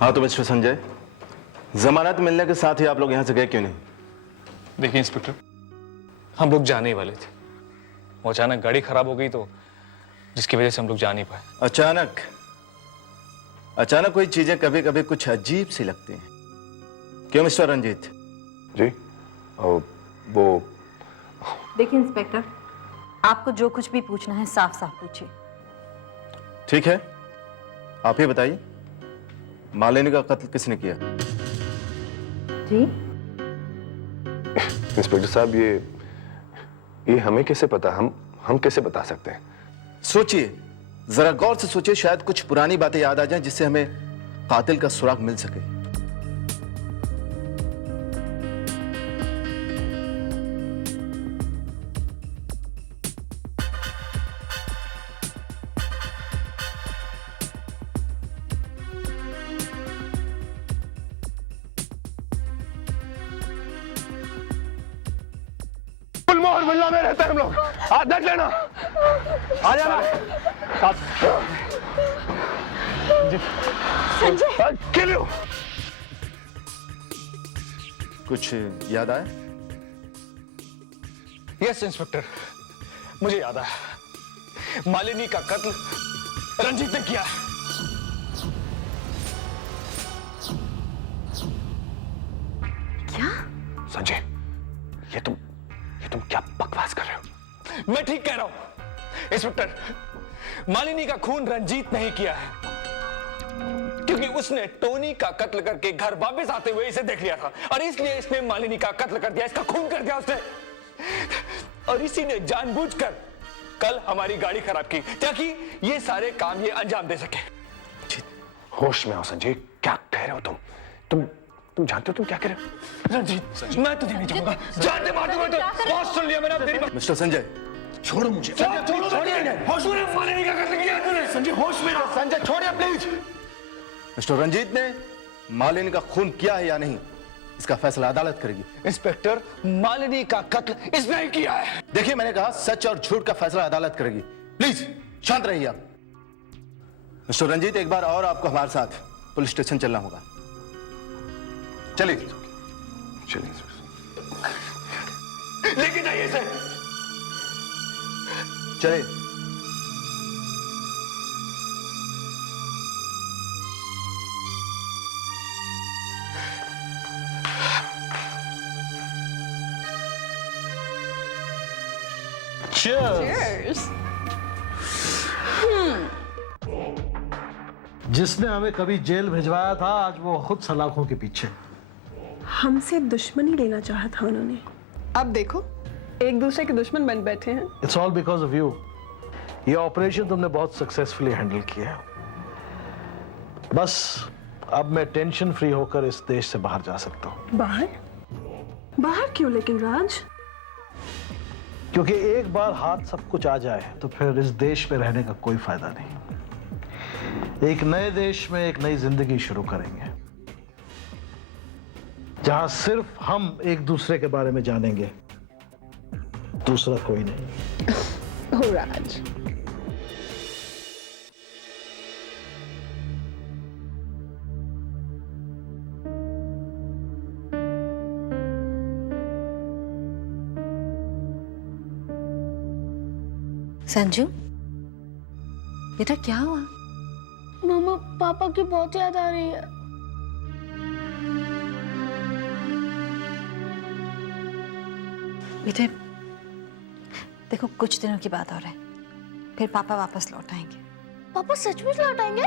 हाँ तो मिस्टर संजय, जमानत मिलने के साथ ही आप लोग यहां से गए क्यों नहीं? देखिए इंस्पेक्टर, हम लोग जाने ही वाले थे। वो अचानक गाड़ी खराब हो गई तो जिसकी वजह से हम लोग जा नहीं पाए। अचानक कोई चीजें कभी कभी कुछ अजीब सी लगती हैं, क्यों मिस्टर रंजीत? जी वो देखिए इंस्पेक्टर, आपको जो कुछ भी पूछना है साफ साफ पूछिए। ठीक है, आप ही बताइए, मालिनी का कत्ल किसने किया? जी? इंस्पेक्टर साहब, ये हमें कैसे पता? हम कैसे बता सकते हैं? सोचिए, जरा गौर से सोचिए, शायद कुछ पुरानी बातें याद आ जाएं जिससे हमें कातिल का सुराग मिल सके। गुलमोहर विला में रहते हैं हम लोग, आज देख लेना। आ जाना संजय। Kill you. कुछ याद आया? यस इंस्पेक्टर, मुझे याद आया। मालिनी का कत्ल रंजीत ने किया है। क्या? संजय, ये तुम क्या बकवास कर रहे हो? मैं ठीक कह रहा हूं इंस्पेक्टर, मालिनी का खून रंजीत नहीं किया है, क्योंकि उसने टोनी का कत्ल करके घर वापस आते हुए इसे देख लिया था और इसलिए इसने मालिनी का कत्ल कर दिया, इसका खून कर दिया उसने। और इसी ने जानबूझकर कल हमारी गाड़ी खराब की ताकि ये सारे काम ये अंजाम दे सके। होश में हो संजय, क्या कह रहे हो तुम जानते हो तुम क्या कह रहे हो? रंजीत, मैं तुझे नहीं चाहूंगा, जान दे मार दूंगा तो। बहुत सुन लिया मैंने अब तेरी बात। मिस्टर संजय, छोड़ो मुझे। होश में मालिनी का कत्ल किया तूने। संजय होश में रहो। संजय छोड़िए प्लीज। मिस्टर रंजीत ने मालिनी का खून किया है या नहीं, इसका फैसला अदालत करेगी। इंस्पेक्टर, मालिनी का कत्ल इसने ही किया है। देखिए, मैंने कहा सच और झूठ का फैसला अदालत करेगी। प्लीज शांत रहिए आप। मिस्टर रंजीत, एक बार और आपको हमारे साथ पुलिस स्टेशन चलना होगा। चलिए। चलिए। लेके जाइए इसे। चलिए। Cheers. जिसने हमें कभी जेल भिजवाया था, आज वो खुद सलाखों के पीछे। हमसे दुश्मनी लेना चाहा था उन्होंने, अब देखो एक दूसरे के दुश्मन बन बैठे हैं। It's all because of you. ये ऑपरेशन तुमने बहुत सक्सेसफुली हैंडल किया है। बस अब मैं टेंशन फ्री होकर इस देश से बाहर जा सकता हूँ। बाहर? बाहर क्यों लेकिन राज? क्योंकि एक बार हाथ सब कुछ आ जाए तो फिर इस देश में रहने का कोई फायदा नहीं। एक नए देश में एक नई जिंदगी शुरू करेंगे, जहां सिर्फ हम एक दूसरे के बारे में जानेंगे, दूसरा कोई नहीं। ओ राज, संजू, बेटा क्या हुआ? मामा, पापा की बहुत याद आ रही है। बेटे देखो, कुछ दिनों की बात और है, फिर पापा वापस लौट आएंगे। पापा सचमुच लौट आएंगे?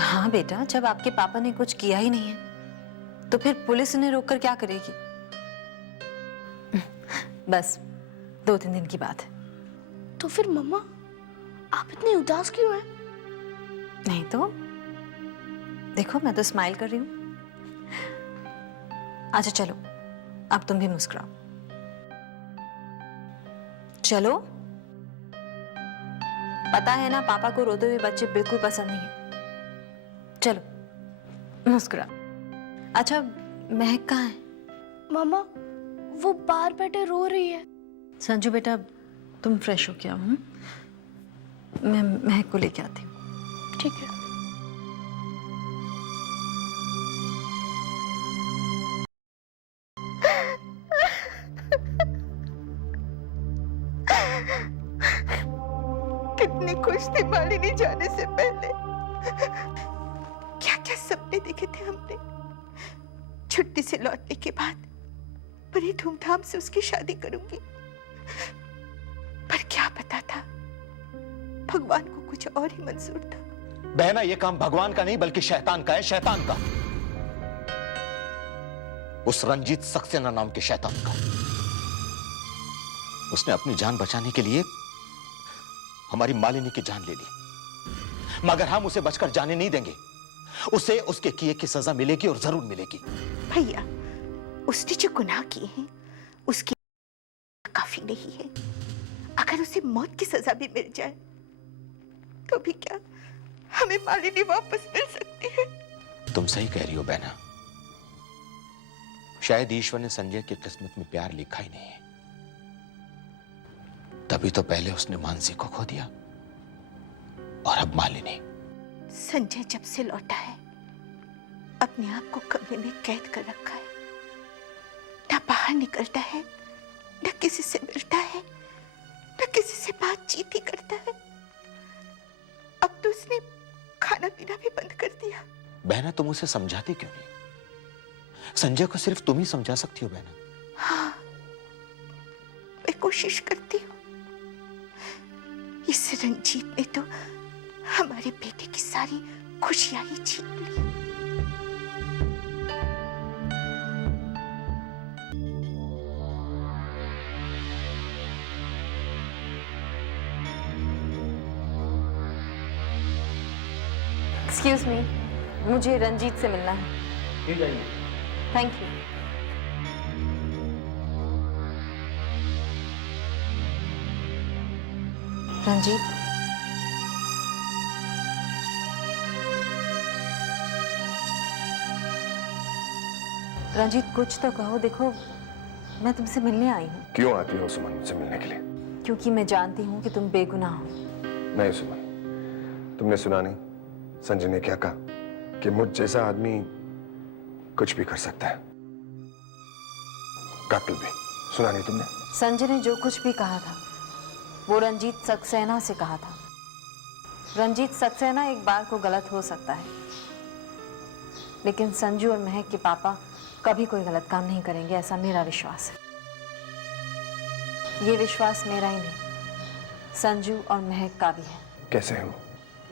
हाँ बेटा, जब आपके पापा ने कुछ किया ही नहीं है तो फिर पुलिस इन्हें रोककर क्या करेगी? बस 2-3 दिन की बात है। तो फिर मम्मा, आप इतनी उदास क्यों हैं? नहीं तो देखो, मैं तो स्माइल कर रही हूँ। अच्छा चलो, अब तुम भी मुस्कुराओ। चलो, पता है ना पापा को रोते हुए बच्चे बिल्कुल पसंद नहीं है। चलो मुस्कुरा। अच्छा, महक कहाँ है? मामा, वो बाहर बैठे रो रही है। संजू बेटा, तुम फ्रेश हो क्या? मैं महक को लेके आती हूँ। ठीक है। कितनी खुश थी मालिनी जाने से पहले। क्या क्या सपने देखे थे हमने। छुट्टी से लौटने के बाद बड़ी धूमधाम से उसकी शादी करूंगी, पर क्या पता था भगवान को कुछ और ही मंजूर था। बहना, ये काम भगवान का नहीं बल्कि शैतान का है, शैतान का। उस रंजीत सक्सेना नाम के शैतान का। उसने अपनी जान बचाने के लिए हमारी मालिनी की जान ले ली, मगर हम उसे बचकर जाने नहीं देंगे। उसे उसके किए की सजा मिलेगी और जरूर मिलेगी। भैया, उसने जो गुनाह किए हैं उसकी काफी नहीं है। अगर उसे मौत की सजा भी मिल जाए तो भी क्या हमें मालिनी वापस मिल सकती है? तुम सही कह रही हो बहना। शायद ईश्वर ने संजय की किस्मत में प्यार लिखा ही नहीं है, तभी तो पहले उसने मानसी को खो दिया और अब मालिनी। संजय जब से लौटा है अपने आप को कमरे में कैद कर रखा है। न बाहर निकलता है, न किसी से मिलता है, न किसी से बातचीत ही करता है। अब तो उसने खाना पीना भी बंद कर दिया। बहना, तुम उसे समझाती क्यों नहीं? संजय को सिर्फ तुम ही समझा सकती हो बहना। हाँ, मैं कोशिश करती हूँ। इस रंजीत ने तो हमारे बेटे की सारी खुशियां ही छीन ली। एक्सक्यूज मी, मुझे रंजीत से मिलना है। Thank you. रंजीत, रंजीत कुछ तो कहो। देखो, मैं तुमसे मिलने आई हूँ। क्यों आती हो सुमन मुझसे मिलने के लिए? क्योंकि मैं जानती हूँ कि तुम बेगुनाह हो। नहीं सुमन, तुमने सुना नहीं संजय ने क्या कहा कि मुझ जैसा आदमी कुछ भी कर सकता है, कत्ल भी। सुना नहीं तुमने? संजय ने जो कुछ भी कहा था वो रंजीत सक्सेना से कहा था। रंजीत सक्सेना एक बार को गलत हो सकता है, लेकिन संजू और महक के पापा कभी कोई गलत काम नहीं करेंगे, ऐसा मेरा विश्वास है। ये विश्वास मेरा ही नहीं, संजू और महक का भी है। कैसे है वो?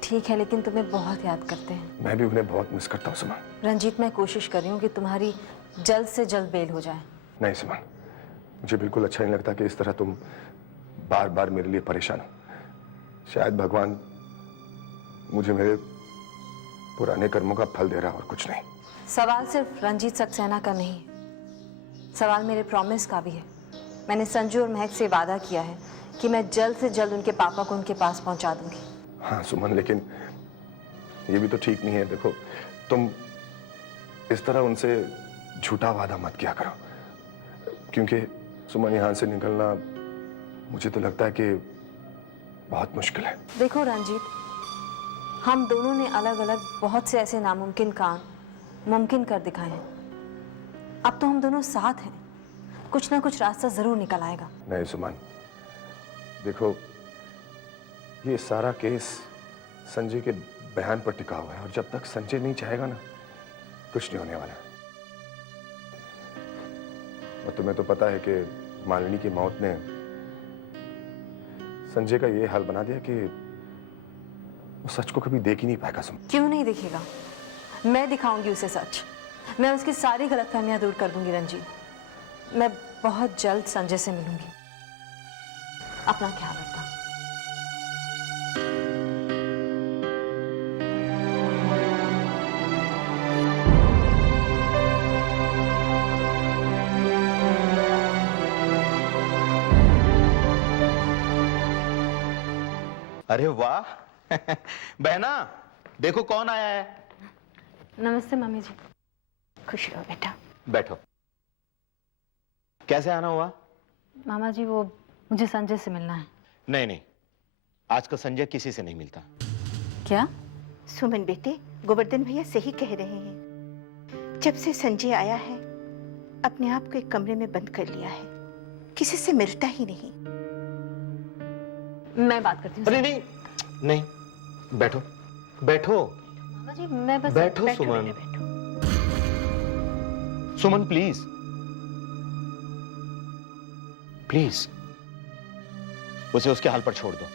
ठीक है, लेकिन तुम्हें बहुत याद करते हैं। मैं भी उन्हें बहुत मिस करता हूँ सुमन। रंजीत, मैं कोशिश कर रही हूँ कि तुम्हारी जल्द से जल्द बेल हो जाए। नहीं सुमन, मुझे बिल्कुल अच्छा नहीं लगता कि इस तरह तुम बार बार मेरे लिए परेशान हो। शायद भगवान मुझे मेरे पुराने कर्मों का फल दे रहा और कुछ नहीं। सवाल सिर्फ रंजीत सक्सेना का नहीं है, सवाल मेरे प्रॉमिस का भी है। मैंने संजू और महक से वादा किया है कि मैं जल्द से जल्द उनके पापा को उनके पास पहुंचा दूंगी। हाँ सुमन, लेकिन ये भी तो ठीक नहीं है। देखो, तुम इस तरह उनसे झूठा वादा मत किया करो, क्योंकि सुमन यहाँ से निकलना मुझे तो लगता है कि बहुत मुश्किल है। देखो रंजीत, हम दोनों ने अलग अलग बहुत से ऐसे नामुमकिन काम मुमकिन कर दिखाए हैं। अब तो हम दोनों साथ हैं, कुछ ना कुछ रास्ता जरूर निकल आएगा। नहीं सुमन, देखो ये सारा केस संजय के बयान पर टिका हुआ है, और जब तक संजय नहीं चाहेगा ना, कुछ नहीं होने वाला। और तुम्हें तो पता है कि मालिनी की मौत ने संजय का ये हाल बना दिया कि वो सच को कभी देख ही नहीं पाएगा। क्यों नहीं दिखेगा? मैं दिखाऊंगी उसे सच। मैं उसकी सारी गलतफहमियां दूर कर दूंगी रंजीत। मैं बहुत जल्द संजय से मिलूंगी। अपना ख्याल रखना। अरे वाह बहना, देखो कौन आया है। नमस्ते मम्मी जी। खुश रहो बेटा। बैठो। कैसे आना हुआ? मामा जी, वो मुझे संजय से मिलना है। नहीं नहीं, आजकल संजय किसी से नहीं मिलता। क्या? सुमन बेटे, गोवर्धन भैया सही कह रहे हैं। जब से संजय आया है अपने आप को एक कमरे में बंद कर लिया है, किसी से मिलता ही नहीं। मैं बात करती हूँ। अरे नहीं नहीं, बैठो बैठो मामा जी, मैं बस बैठो सुमन। बेटे, बैठो। सुमन प्लीज प्लीज, उसे उसके हाल पर छोड़ दो।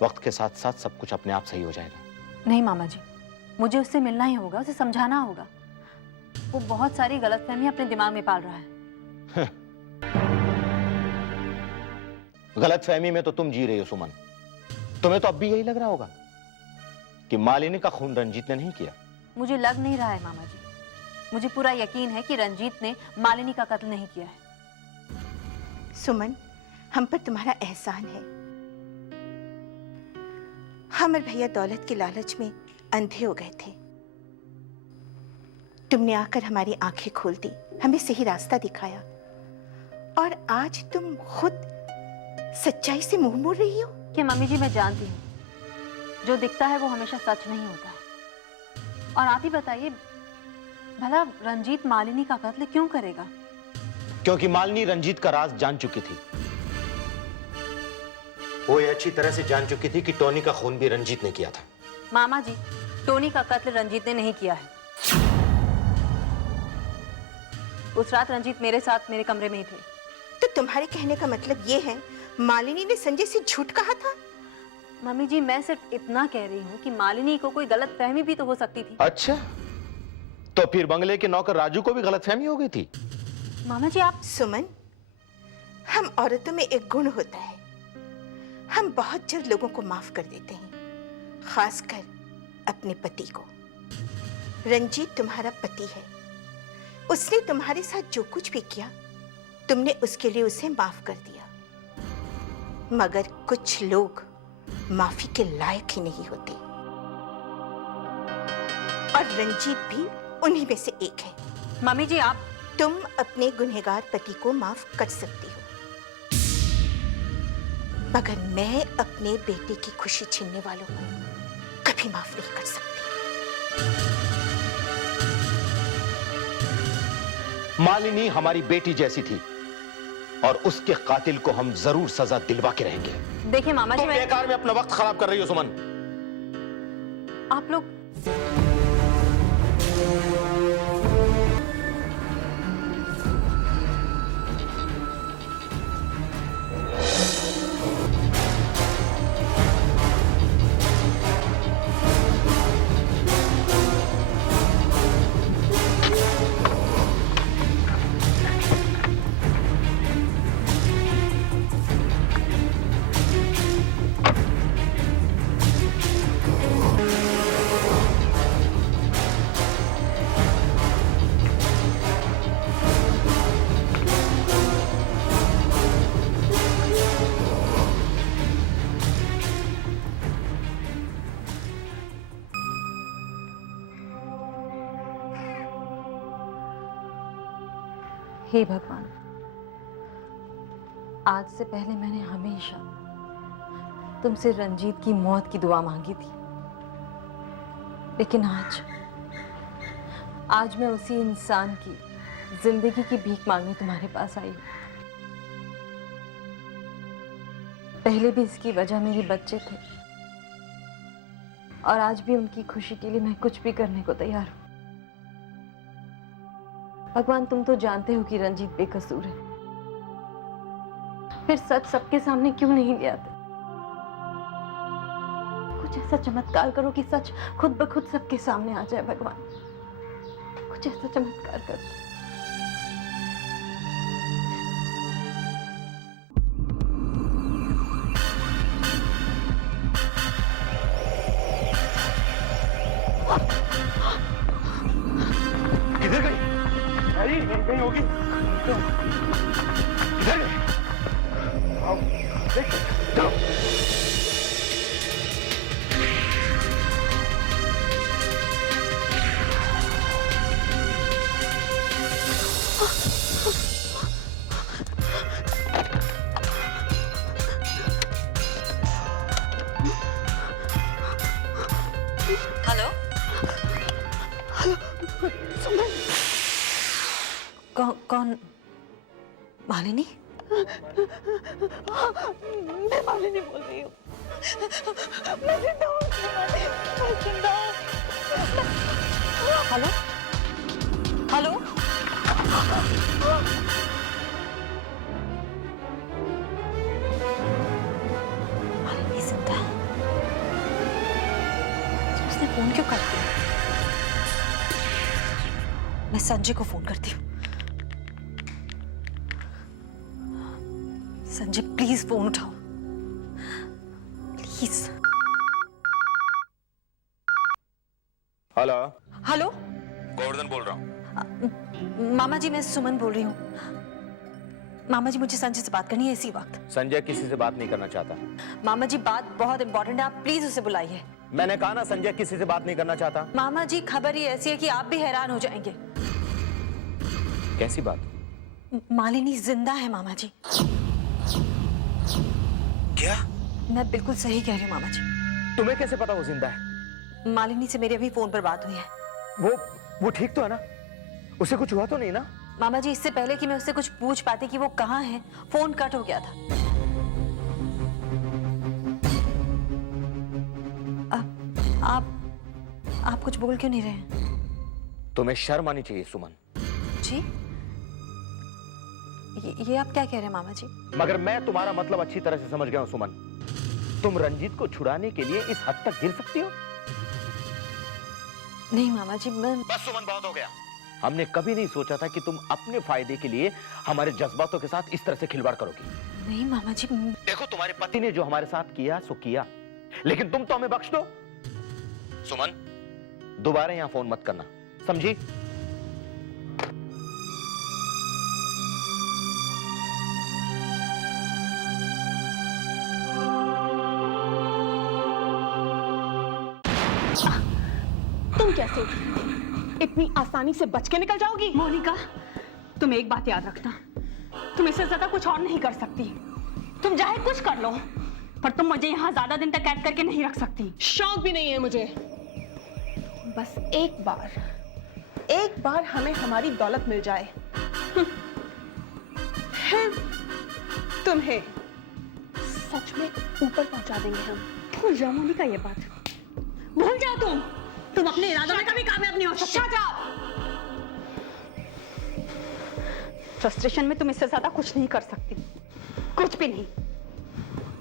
वक्त के साथ साथ सब कुछ अपने आप सही हो जाएगा। नहीं मामा जी, मुझे उससे मिलना ही होगा, उसे समझाना होगा। वो बहुत सारी गलतफहमी अपने दिमाग में पाल रहा है। गलतफहमी में तो तुम जी रही हो सुमन। तुम्हें तो अब भी यही लग रहा होगा कि मालिनी का खून रंजीत ने नहीं किया। मुझे लग नहीं रहा है मामा जी, मुझे पूरा यकीन है कि रंजीत ने मालिनी का कत्ल नहीं किया है। सुमन, हम पर तुम्हारा एहसान है। हम और भैया दौलत के लालच में अंधे हो गए थे। तुमने आकर हमारी आंखें खोल दी, हमें सही रास्ता दिखाया, और आज तुम खुद सच्चाई से मुंह मोड़ रही हो। कि मम्मी जी, मैं जानती हूँ जो दिखता है वो हमेशा सच नहीं होता है। और आप ही बताइए, भला रंजीत मालिनी का कत्ल क्यों करेगा? क्योंकि मालिनी रंजीत का राज जान चुकी थी। वो ये अच्छी तरह से जान चुकी थी कि टोनी का खून भी रंजीत ने किया था। मामा जी, टोनी का कत्ल रंजीत ने नहीं किया है। उस रात रंजीत मेरे साथ मेरे कमरे में ही थे। तो तुम्हारे कहने का मतलब ये है मालिनी ने संजय से झूठ कहा था? मम्मी जी, मैं सिर्फ इतना कह रही हूँ कि मालिनी को कोई गलतफहमी भी तो हो सकती थी। अच्छा, तो फिर बंगले के नौकर राजू को भी गलतफहमी हो गई थी। मामा जी, आप सुमन, हम औरतों में एक गुण होता है, हम बहुत जल्द लोगों को माफ कर देते हैं, खासकर अपने पति को। रंजीत तुम्हारा पति है, उसने तुम्हारे साथ जो कुछ भी किया तुमने उसके लिए उसे माफ कर दिया। मगर कुछ लोग माफी के लायक ही नहीं होते, और रंजीत भी उन्हीं में से एक है। मम्मी जी, आप तुम अपने गुनहगार पति को माफ कर सकती हो, मगर मैं अपने बेटे की खुशी छीनने वालों को कभी माफ नहीं कर सकती। मालिनी हमारी बेटी जैसी थी और उसके कातिल को हम जरूर सजा दिलवा के रहेंगे। देखिए मामा जी, तुम बेकार में अपना वक्त खराब कर रही हो सुमन। आप लोग हे भगवान, आज से पहले मैंने हमेशा तुमसे रंजीत की मौत की दुआ मांगी थी, लेकिन आज मैं उसी इंसान की जिंदगी की भीख मांगने तुम्हारे पास आई हूं। पहले भी इसकी वजह मेरे बच्चे थे, और आज भी उनकी खुशी के लिए मैं कुछ भी करने को तैयार हूं। भगवान, तुम तो जानते हो कि रंजीत बेकसूर है, फिर सच सबके सामने क्यों नहीं ले आते? कुछ ऐसा चमत्कार करो कि सच खुद ब खुद सबके सामने आ जाए। भगवान, कुछ ऐसा चमत्कार करो। किधर गई? अरे यहीं कहीं होगी। किधर गई? आओ, देख, चलो। कौन? मालिनी? मैं मालिनी बोल रही हूँ। मैं जिंदा हूँ, मैं जिंदा हूँ। हेलो हेलो, मालिनी जिंदा है? तो उसने फोन क्यों कर दिया? मैं संजय को फोन करती हूँ। संजय प्लीज फोन उठाओ, प्लीज। हेलो। हेलो, गोवर्धन बोल रहा हूँ। मामा जी, मैं सुमन बोल रही हूँ। मामा जी, मुझे संजय से बात करनी है इसी वक्त। संजय किसी से बात नहीं करना चाहता। मामा जी, बात बहुत इंपॉर्टेंट है, आप प्लीज उसे बुलाइए। मैंने कहा ना, संजय किसी से बात नहीं करना चाहता। मामा जी, खबर ही ऐसी है कि आप भी हैरान हो जाएंगे। कैसी बात? मालिनी जिंदा है मामा जी। क्या? मैं बिल्कुल सही कह रही हूँ मामा जी। तुम्हें कैसे पता वो जिंदा है? मालिनी से मेरी अभी फोन पर बात हुई है। वो ठीक तो है ना? उसे कुछ हुआ तो नहीं ना? मामा जी, इससे पहले कि मैं उससे कुछ पूछ पाती कि वो कहाँ है, फोन कट हो गया था। आप कुछ बोल क्यों नहीं रहे हैं? तुम्हें शर्म आनी चाहिए सुमन। जी, ये आप क्या कह रहे हैं मामा जी? मगर मैं तुम्हारा मतलब अच्छी तरह से समझ गया हूं सुमन। तुम रंजीत को छुड़ाने के लिए इस हद तक गिर सकती हो? नहीं मामा जी, मैं... बस सुमन, बहुत हो गया। हमने कभी नहीं सोचा था कि तुम अपने फायदे के लिए हमारे जज्बातों के साथ इस तरह से खिलवाड़ करोगी। नहीं मामा जी, देखो, तुम्हारे पति ने जो हमारे साथ किया सो किया, लेकिन तुम तो हमें बख्श दो। सुमन, दोबारा यहां फोन मत करना, समझी? तुम कैसे इतनी आसानी से बच के निकल जाओगी? मोनिका, तुम एक बात याद रखना, तुम इससे ज्यादा कुछ और नहीं कर सकती। तुम चाहे कुछ कर लो, पर तुम मुझे यहाँ ज्यादा दिन तक कैद करके नहीं रख सकती। शौक भी नहीं है मुझे। बस एक बार हमें हमारी दौलत मिल जाए, फिर तुम्हें सच में ऊपर पहुंचा देंगे हम। भूल जाओ मोनिका, ये बात भूल जाओ। तुम अपने इरादों में कभी कामयाब नहीं हो सकते। Shut up! फ्रस्ट्रेशन में तुम इससे ज्यादा कुछ नहीं कर सकती, कुछ भी नहीं।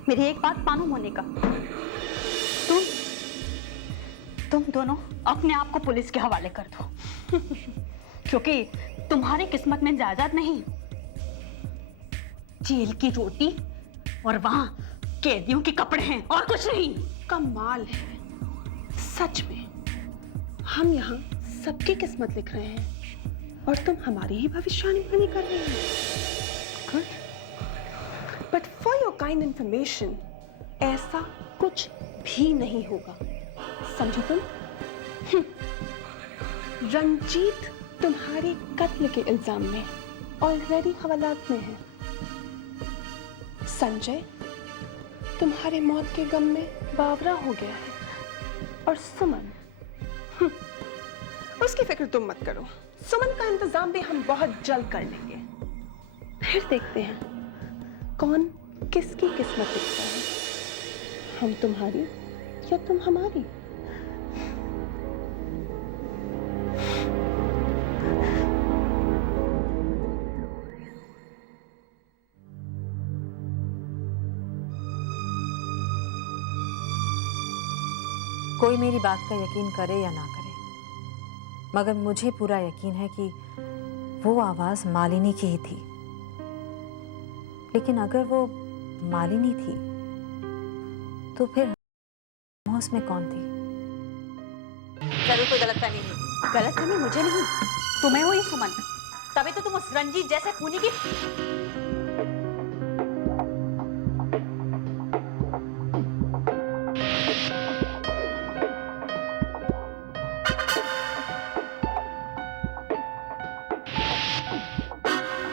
मेरी एक बात मानो मोनिका, तुम दोनों अपने आप को पुलिस के हवाले कर दो। क्योंकि तुम्हारी किस्मत में जायदाद नहीं, जेल की रोटी और वहां कैदियों के कपड़े हैं, और कुछ नहीं। कमाल है सच में। हम यहाँ सबकी किस्मत लिख रहे हैं और तुम हमारी ही भविष्यवाणी कर रहे हैं। Good, but for your kind information, ऐसा कुछ भी नहीं होगा, समझो तुम? रंजीत तुम्हारे कत्ल के इल्जाम में ऑलरेडी हवालात में है। संजय तुम्हारे मौत के गम में बावरा हो गया है। और सुमन, उसकी फिक्र तुम मत करो, सुमन का इंतजाम भी हम बहुत जल्द कर लेंगे। फिर देखते हैं कौन किसकी किस्मत लिखता है, हम तुम्हारी या तुम हमारी। कोई मेरी बात का यकीन करे या ना करे, मगर मुझे पूरा यकीन है कि वो आवाज मालिनी की ही थी। लेकिन अगर वो मालिनी थी तो फिर उसमें कौन थी? जरूर कोई गलतफहमी नहीं। गलतफहमी मुझे नहीं, तुम्हें हुई सुमन। तभी तो तुम उस रंजीत जैसे खूनी की...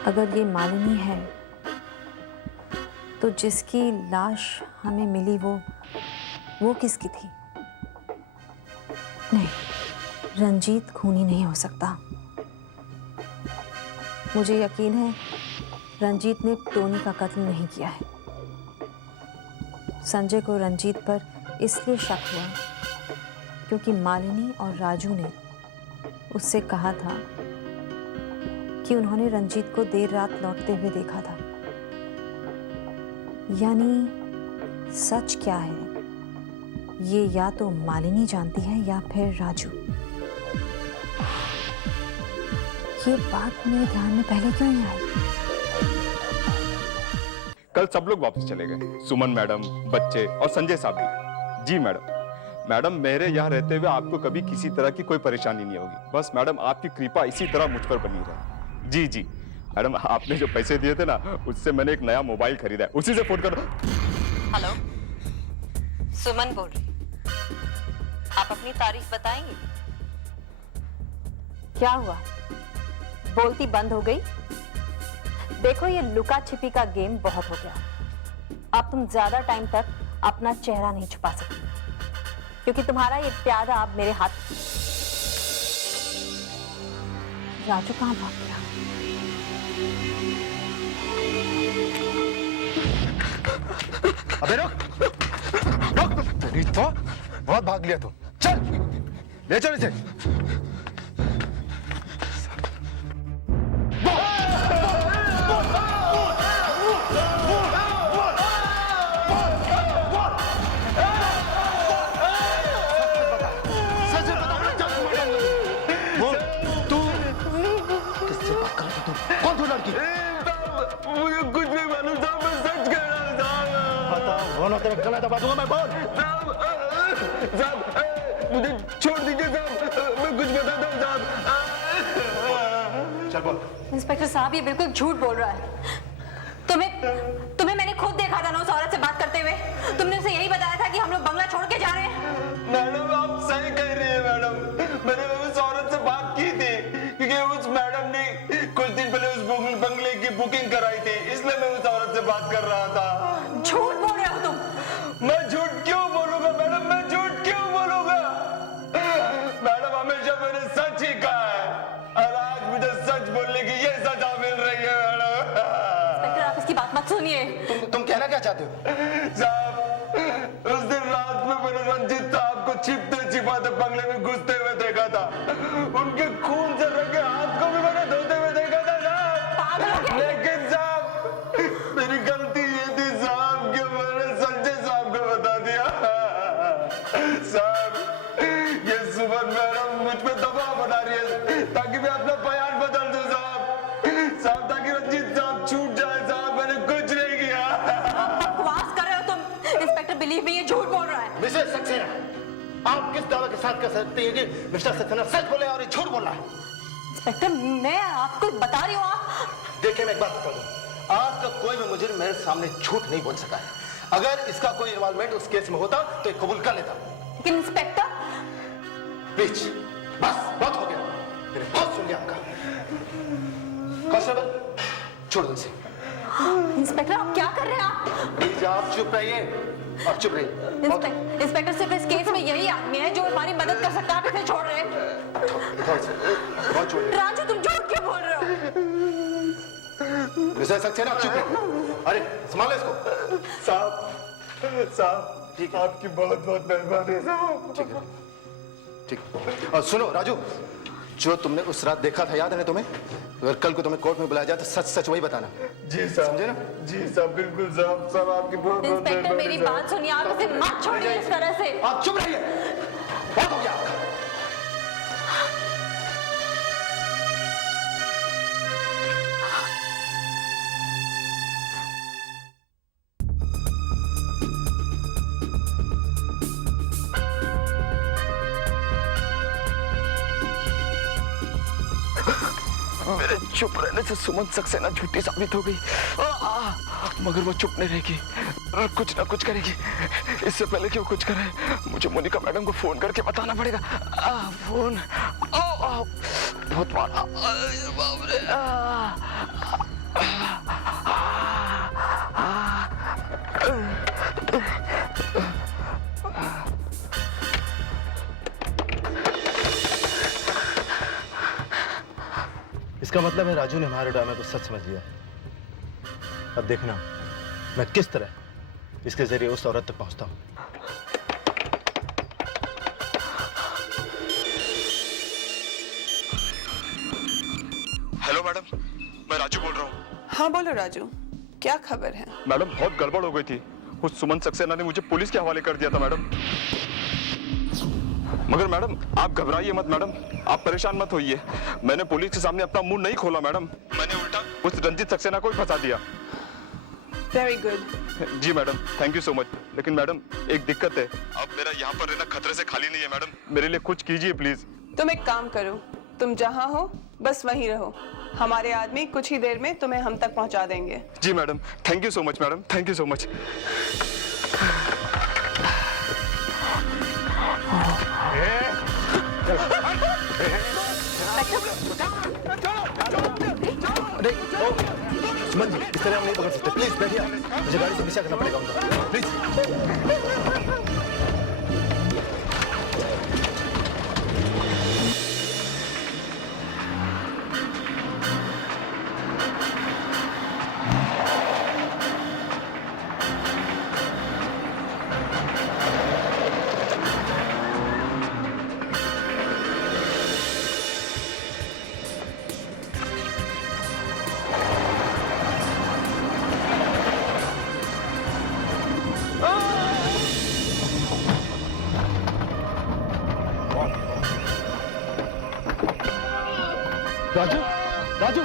अगर ये मालिनी है तो जिसकी लाश हमें मिली वो किसकी थी? नहीं, रंजीत खूनी नहीं हो सकता। मुझे यकीन है रंजीत ने टोनी का कत्ल नहीं किया है। संजय को रंजीत पर इसलिए शक हुआ क्योंकि मालिनी और राजू ने उससे कहा था कि उन्होंने रंजीत को देर रात लौटते हुए देखा था। यानी सच क्या है, ये या तो मालिनी जानती है या फिर राजू। ये बात मेरे ध्यान में पहले क्यों नहीं आई? कल सब लोग वापस चले गए, सुमन मैडम, बच्चे और संजय साहब भी। जी मैडम। मैडम मेरे यहाँ रहते हुए आपको कभी किसी तरह की कोई परेशानी नहीं होगी। बस मैडम आपकी कृपा इसी तरह मुझ पर बनी रहे। जी जी मैडम, आपने जो पैसे दिए थे ना, उससे मैंने एक नया मोबाइल खरीदा है, उसी से फोन करो। हेलो, सुमन बोल रही। आप अपनी तारीफ बताएंगे? क्या हुआ, बोलती बंद हो गई? देखो, ये लुका छिपी का गेम बहुत हो गया। अब तुम ज्यादा टाइम तक अपना चेहरा नहीं छुपा सकती, क्योंकि तुम्हारा ये प्यादा अब मेरे हाथ। राजू कहाँ भाग गया? अबे रुक, रुक! तेरी तो बहुत भाग लिया तू। चल, ले चल इसे। मुझे कुछ नहीं मालूम साहब, मैं सच कह रहा हूँ साहब। बताओ, वो ना तेरे गला दबा दूंगा मैं। बोल साहब, मुझे छोड़ दीजिए साहब, मैं कुछ बताता हूँ साहब। चल बोल। इंस्पेक्टर साहब, ये बिल्कुल झूठ बोल रहा है। तुम्हें मैंने खुद देखा था ना उस औरत से बात करते हुए। तुमने उसे यही बताया था कि हम लोग बंगला छोड़ के जा रहे हैं। मैडम आप सही कह रही है मैडम, मैंने उस औरत से बात की थी, क्योंकि उस मैडम ने कुछ दिन पहले उस बंगले की बुकिंग कराई थी, इसलिए मैं उस औरत से बात कर रहा था। झूठ बोल रहे हो तुम। मैं झूठ क्यों बोलूंगा मैडम, मैं झूठ क्यों बोलूंगा? मैडम हमेशा मैंने सच ही कहा है, और आज मुझे सच बोलने की ये सजा मिल रही है मैडम। इंस्पेक्टर, आप इसकी बात मत सुनिए। तुम कहना क्या चाहते हो? साहब, उस दिन रात में मैंने रंजीत साहब को छिपते छिपाते बंगले में घुसते हुए देखा था। उनके खून से रंगे हाथ को भी मैंने धोते हुए देखा था साहब। लेकिन साहब, मेरी गलती ये थी साहब कि मैंने संजय साहब को बता दिया। साहब, ये सुमन मैडम मुझ पे दबाव बना रही है ताकि मैं अपना बयान बदल दूं साहब, ताकि रंजीत साहब छूट जाए साहब। मैंने कुछ नहीं किया। बकवास कर रहे हो तुम। इंस्पेक्टर, बिलीव मी, ये झूठ बोल रहा है। मिसेस सक्सेना, आप किस दावा के साथ कह सकते हैं कि मिस्टर सक्सेना सच बोले और ये झूठ बोल रहा है? इंस्पेक्टर, मैं आपको बता रही हूँ। आप देखिए, मैं एक बात बता दूं, आज तक कोई भी मुजरिम मेरे सामने झूठ नहीं बोल सका है। अगर इसका कोई इन्वॉल्वमेंट उस केस में होता तो ये कबूल कर लेता। लेकिन इंस्पेक्टर, प्लीज बस, बहुत हो गया, मैंने बहुत सुन लिया आपका। कांस्टेबल, छोड़ दो इसे। इंस्पेक्टर, आप क्या कर रहे हैं? आप प्लीज आप चुप रहिए, आप चुप रहिए। इंस्पेक्टर, सिर्फ इस केस में यही आदमी है जो हमारी मदद कर सकता है। आप इसे छोड़ रहे हैं। बहुत छोड़। राजू, तुम झूठ क्यों बोल रहे हो? मिस्टर सक्सेना, आप चुप रहिए। अरे संभालो इसको। साहब, ठीक है, आपकी बहुत बहुत मेहरबानी साहब। ठीक है, ठीक। और सुनो राजू, जो तुमने उस रात देखा था याद है ना तुम्हें? अगर कल को तुम्हें कोर्ट में बुलाया जाए तो सच सच वही बताना। जी साहब, समझे ना? जी साहब, बिल्कुल साहब। साहब आपकी बहुत बहुत इंस्पेक्टर, मेरी बात सुनिए, आप इसे मत छोड़िए इस तरह से। आप चुप रहिए, बहुत हो गया आपका। मेरे चुप रहने से सुमन सक्सेना झूठी साबित हो गई, मगर वो चुप नहीं रहेगी, कुछ ना कुछ करेगी। इससे पहले कि वो कुछ करे, मुझे मोनिका मैडम को फोन करके बताना पड़ेगा। फोन बहुत मारा, बाप रे। इसका मतलब है राजू ने हमारे ड्रामे को सच समझ लिया। अब देखना मैं किस तरह इसके जरिए उस औरत तक पहुंचता हूं। हेलो मैडम, मैं राजू बोल रहा हूँ। हाँ बोलो राजू, क्या खबर है? मैडम बहुत गड़बड़ हो गई थी। उस सुमन सक्सेना ने मुझे पुलिस के हवाले कर दिया था मैडम। मगर मैडम आप घबराइए मत मैडम, आप परेशान मत होइए। मैंने पुलिस के सामने अपना मुंह नहीं खोला मैडम, मैंने उल्टा उस रंजीत सक्सेना को ही फंसा दिया। Very good. जी madam, thank you so much. लेकिन मैडम एक दिक्कत है, अब मेरा यहाँ पर रहना खतरे से खाली नहीं है मैडम, मेरे लिए कुछ कीजिए प्लीज। तुम एक काम करो, तुम जहाँ हो बस वहीं रहो। हमारे आदमी कुछ ही देर में तुम्हें हम तक पहुँचा देंगे। जी madam, thank you so much madam, thank you so much. अरे सुमन जी, इस तरह हम नहीं पकड़ सकते। प्लीज बैठिए, मुझे गाड़ी से पीछा करना पड़ेगा उनको। प्लीज। राजू, राजू,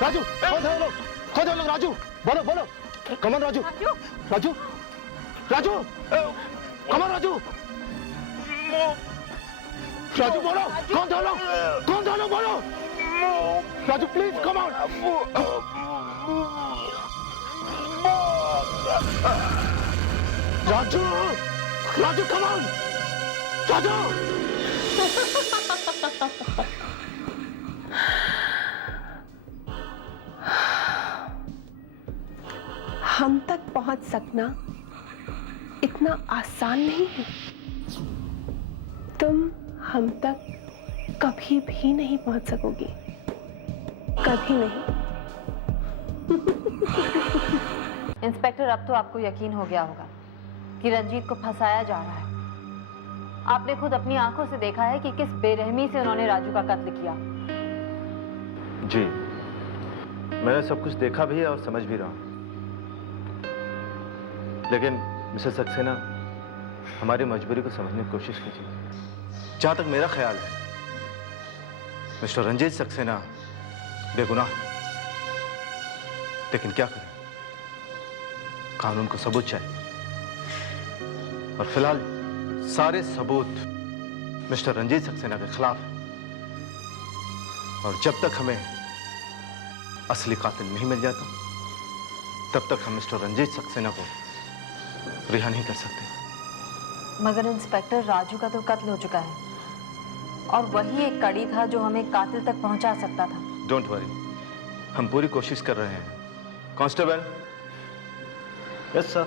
राजू, कौन है लोग? कौन है लोग? राजू, बोलो, बोलो, कमन राजू, राजू, राजू, कमन राजू, राजू बोलो, कौन था लोग? कौन था लोग? बोलो, Raju please come on. Raju, Raju come on, Raju. हम तक पहुंच सकना इतना आसान नहीं है। तुम हम तक कभी भी नहीं पहुंच सकोगी, कभी नहीं। इंस्पेक्टर, अब तो आपको यकीन हो गया होगा कि रंजीत को फंसाया जा रहा है। आपने खुद अपनी आंखों से देखा है कि किस बेरहमी से उन्होंने राजू का कत्ल किया। जी, मैंने सब कुछ देखा भी है और समझ भी रहा हूं। लेकिन मिसेस सक्सेना, हमारी मजबूरी को समझने की कोशिश कीजिए। जहां तक मेरा ख्याल है, मिस्टर रंजीत सक्सेना बेगुनाह, लेकिन क्या करें, कानून को सबूत चाहिए और फिलहाल सारे सबूत मिस्टर रंजीत सक्सेना के खिलाफ हैं। और जब तक हमें असली कातिल नहीं मिल जाता, तब तक हम मिस्टर रंजीत सक्सेना को रिहा नहीं कर सकते। मगर इंस्पेक्टर, राजू का तो कत्ल हो चुका है और वही एक कड़ी था जो हमें कातिल तक पहुंचा सकता था। डोंट वरी, हम पूरी कोशिश कर रहे हैं। कांस्टेबल। Yes sir.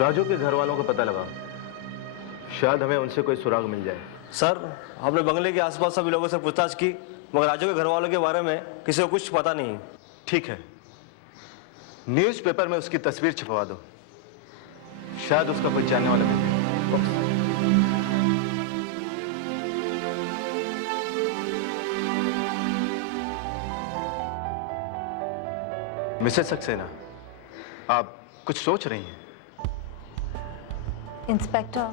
राजू के घर वालों का पता लगाओ, शायद हमें उनसे कोई सुराग मिल जाए। सर, हमने बंगले के आसपास सभी लोगों से पूछताछ की, मगर राजू के घर वालों के बारे में किसी को कुछ पता नहीं। ठीक है, न्यूज़पेपर में उसकी तस्वीर छपवा दो, शायद उसका कोई जानने वाला मिल जाए। मिसेस सक्सेना, आप कुछ सोच रही हैं? इंस्पेक्टर,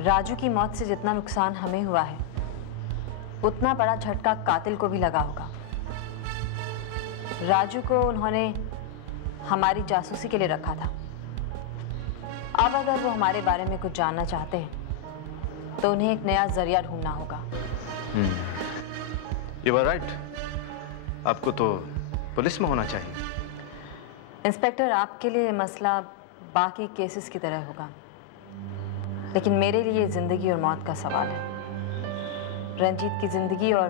राजू की मौत से जितना नुकसान हमें हुआ है, उतना बड़ा झटका कातिल को भी लगा होगा। राजू को उन्होंने हमारी जासूसी के लिए रखा था। अब अगर वो हमारे बारे में कुछ जानना चाहते हैं, तो उन्हें एक नया जरिया ढूंढना होगा। यू आर राइट, आपको तो पुलिस में होना चाहिए। इंस्पेक्टर, आपके लिए ये मसला बाकी केसेस की तरह होगा, लेकिन मेरे लिए जिंदगी और मौत का सवाल है। रंजीत की जिंदगी और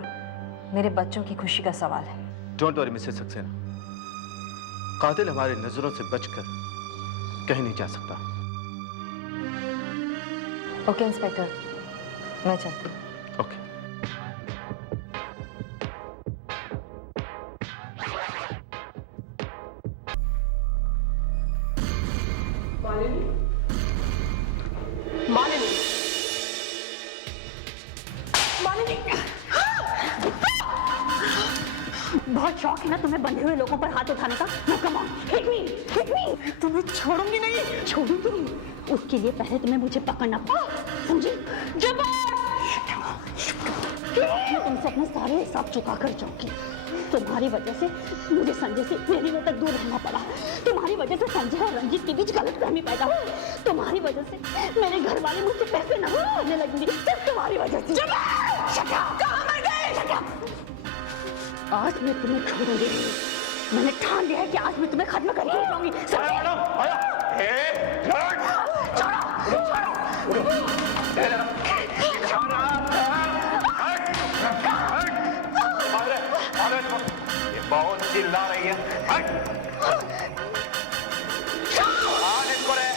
मेरे बच्चों की खुशी का सवाल है। डोंट वरी मिसेस सक्सेना, कातिल हमारी नजरों से बचकर कहीं नहीं जा सकता। ओके इंस्पेक्टर, मैं चलती हूँ। ओके। मालिनी, मालिनी, मालिनी। बहुत शौक है ना तुम्हें बंधे हुए लोगों पर हाथ उठाने का। No come on, hit me, hit me. तुम्हें छोड़ूंगी नहीं, छोड़ूंगी नहीं। उसके लिए पहले तुम्हें मुझे पकड़ना पड़ा, समझी? मैं तुमसे अपने सारे हिसाब चुका कर जाऊंगी। तुम्हारी वजह से मुझे संजय से मेरी वजह तक दूर रहना पड़ा। तुम्हारी वजह से संजय और रंजीत के बीच गलतफहमी पैदा हुई। तुम्हारी वजह से मेरे घर वाले मुझसे पैसे न मांगने लगेंगे, सिर्फ तुम्हारी वजह से। Shut up! कहाँ मर गए? Shut up! आज मैं तुम्हें छोड़ूंगी। मैंने ठान लिया है कि आज मैं तुम्हें खत्म करके ही जाऊंगी। बहुत चिल्ला रही है। इसको रे।